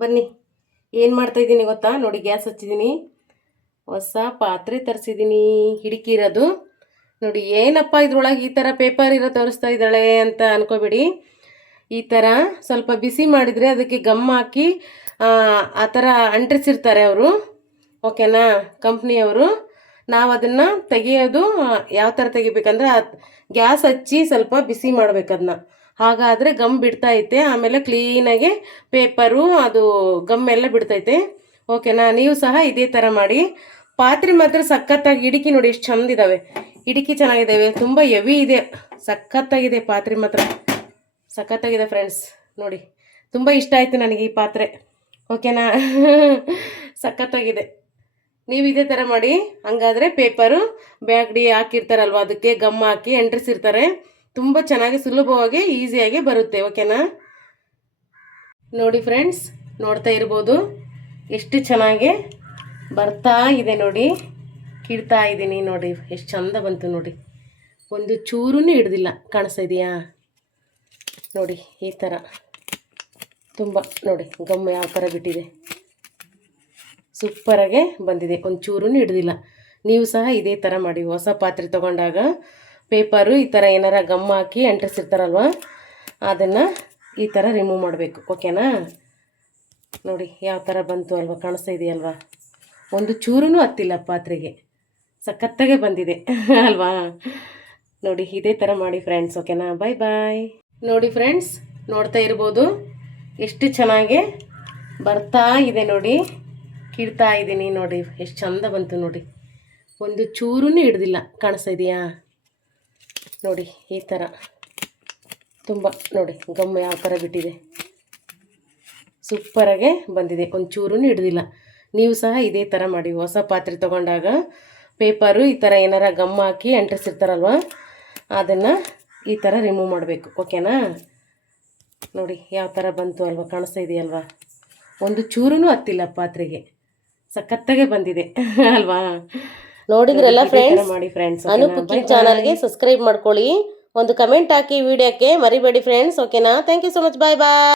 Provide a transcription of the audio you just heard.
ಬನ್ನಿ ಏನು ಮಾಡ್ತಾಯಿದ್ದೀನಿ ಗೊತ್ತಾ? ನೋಡಿ, ಗ್ಯಾಸ್ ಹಚ್ಚಿದ್ದೀನಿ, ಹೊಸ ಪಾತ್ರೆ ತರಿಸಿದ್ದೀನಿ, ಹಿಡಿಕಿ ಇರೋದು. ನೋಡಿ, ಏನಪ್ಪ ಇದ್ರೊಳಗೆ ಈ ಥರ ಪೇಪರ್ ಇರೋ ತೋರಿಸ್ತಾ ಇದ್ದಾಳೆ ಅಂತ ಅನ್ಕೋಬೇಡಿ. ಈ ಥರ ಸ್ವಲ್ಪ ಬಿಸಿ ಮಾಡಿದರೆ ಅದಕ್ಕೆ ಗಮ್ ಹಾಕಿ ಆ ಥರ ಅಂಟಿಸಿರ್ತಾರೆ ಅವರು, ಓಕೆನಾ, ಕಂಪ್ನಿಯವರು. ನಾವು ಅದನ್ನು ತೆಗಿಯೋದು ಯಾವ ಥರ ತೆಗಿಬೇಕಂದ್ರೆ ಗ್ಯಾಸ್ ಹಚ್ಚಿ ಸ್ವಲ್ಪ ಬಿಸಿ ಮಾಡ್ಬೇಕದನ್ನ. ಹಾಗಾದರೆ ಗಮ್ ಬಿಡ್ತೈತೆ, ಆಮೇಲೆ ಕ್ಲೀನಾಗಿ ಪೇಪರು ಅದು ಗಮ್ ಎಲ್ಲ ಬಿಡ್ತೈತೆ, ಓಕೆನಾ. ನೀವು ಸಹ ಇದೇ ಥರ ಮಾಡಿ. ಪಾತ್ರೆ ಮಾತ್ರ ಸಖತ್ತಾಗಿ, ಇಡಿಕಿ ನೋಡಿ ಎಷ್ಟು ಚಂದಿದ್ದಾವೆ, ಇಡಿಕಿ ಚೆನ್ನಾಗಿದ್ದಾವೆ, ತುಂಬ ಹೆವಿ ಇದೆ, ಸಖತ್ತಾಗಿದೆ ಪಾತ್ರೆ ಮಾತ್ರ, ಸಖತ್ತಾಗಿದೆ ಫ್ರೆಂಡ್ಸ್. ನೋಡಿ, ತುಂಬ ಇಷ್ಟ ಆಯಿತು ನನಗೆ ಈ ಪಾತ್ರೆ, ಓಕೆನಾ. ಸಖತ್ತಾಗಿದೆ. ನೀವು ಇದೇ ಥರ ಮಾಡಿ. ಹಂಗಾದರೆ ಪೇಪರು ಬ್ಯಾಗ್ಡಿ ಹಾಕಿರ್ತಾರಲ್ವ, ಅದಕ್ಕೆ ಗಮ್ ಹಾಕಿ ಅಂಟಿಸಿರ್ತಾರೆ, ತುಂಬ ಚೆನ್ನಾಗಿ ಸುಲಭವಾಗಿ ಈಸಿಯಾಗಿ ಬರುತ್ತೆ, ಓಕೆನಾ. ನೋಡಿ ಫ್ರೆಂಡ್ಸ್, ನೋಡ್ತಾ ಇರ್ಬೋದು ಎಷ್ಟು ಚೆನ್ನಾಗಿ ಬರ್ತಾ ಇದೆ ನೋಡಿ, ಕಿಡ್ತಾ ಇದ್ದೀನಿ ನೋಡಿ, ಎಷ್ಟು ಚಂದ ಬಂತು ನೋಡಿ, ಒಂದು ಚೂರೂ ಹಿಡ್ದಿಲ್ಲ, ಕಾಣಿಸ್ತಾ ಇದೆಯಾ ನೋಡಿ, ಈ ಥರ ತುಂಬ ನೋಡಿ ಗಮ್ ಯಾವ ಥರ ಬಿಟ್ಟಿದೆ, ಸೂಪರಾಗೆ ಬಂದಿದೆ, ಒಂದು ಚೂರೂ ಹಿಡ್ದಿಲ್ಲ. ನೀವು ಸಹ ಇದೇ ಥರ ಮಾಡಿ. ಹೊಸ ಪಾತ್ರೆ ತೊಗೊಂಡಾಗ ಪೇಪರು ಈ ಥರ ಏನಾರ ಗಮ್ ಹಾಕಿ ಅಂಟಿಸಿರ್ತಾರಲ್ವ, ಅದನ್ನು ಈ ಥರ ರಿಮೂವ್ ಮಾಡಬೇಕು, ಓಕೆನಾ. ನೋಡಿ ಯಾವ ಥರ ಬಂತು ಅಲ್ವಾ, ಕಾಣಿಸ್ತಾ ಇದೆಯಲ್ವಾ, ಒಂದು ಚೂರೂ ಹತ್ತಿಲ್ಲ ಪಾತ್ರೆಗೆ, ಸಖತ್ತಾಗೆ ಬಂದಿದೆ ಅಲ್ವಾ. ನೋಡಿ, ಇದೇ ಥರ ಮಾಡಿ ಫ್ರೆಂಡ್ಸ್, ಓಕೆನಾ. ಬಾಯ್ ಬಾಯ್. ನೋಡಿ ಫ್ರೆಂಡ್ಸ್, ನೋಡ್ತಾ ಇರ್ಬೋದು ಎಷ್ಟು ಚೆನ್ನಾಗಿ ಬರ್ತಾ ಇದೆ ನೋಡಿ, ಕಿಡ್ತಾ ಇದ್ದೀನಿ ನೋಡಿ, ಎಷ್ಟು ಚಂದ ಬಂತು ನೋಡಿ, ಒಂದು ಚೂರೂ ಹಿಡ್ದಿಲ್ಲ, ಕಾಣಿಸ್ತಾ ಇದೆಯಾ ನೋಡಿ, ಈ ಥರ ತುಂಬ ನೋಡಿ ಗಮ್ ಯಾವ ಥರ ಬಿಟ್ಟಿದೆ, ಸೂಪರಾಗೆ ಬಂದಿದೆ, ಒಂದು ಚೂರೂ ಹಿಡ್ದಿಲ್ಲ. ನೀವು ಸಹ ಇದೇ ಥರ ಮಾಡಿ. ಹೊಸ ಪಾತ್ರೆ ತೊಗೊಂಡಾಗ ಪೇಪರು ಈ ಥರ ಏನಾರ ಗಮ್ ಹಾಕಿ ಅಂಟಿಸಿರ್ತಾರಲ್ವ, ಅದನ್ನು ಈ ಥರ ರಿಮೂವ್ ಮಾಡಬೇಕು, ಓಕೆನಾ. ನೋಡಿ ಯಾವ ಥರ ಬಂತು ಅಲ್ವಾ, ಕಾಣಿಸ್ತಾ ಇದೆಯಲ್ವಾ, ಒಂದು ಚೂರೂ ಹತ್ತಿಲ್ಲ ಪಾತ್ರೆಗೆ, ಸಖತ್ತಾಗೆ ಬಂದಿದೆ ಅಲ್ವಾ. ನೋಡಿದ್ರಲ್ಲ ಫ್ರೆಂಡ್ಸ್, ಮಾಡಿ ಫ್ರೆಂಡ್ಸ್, ಅನು ಕುಕಿಂಗ್ ಚಾನಲ್ಗೆ ಸಬ್ಸ್ಕ್ರೈಬ್ ಮಾಡ್ಕೊಳ್ಳಿ, ಒಂದು ಕಮೆಂಟ್ ಹಾಕಿ ವಿಡಿಯೋಕ್ಕೆ ಮರಿಬೇಡಿ ಫ್ರೆಂಡ್ಸ್, ಓಕೆನಾ. Thank you so much, bye bye.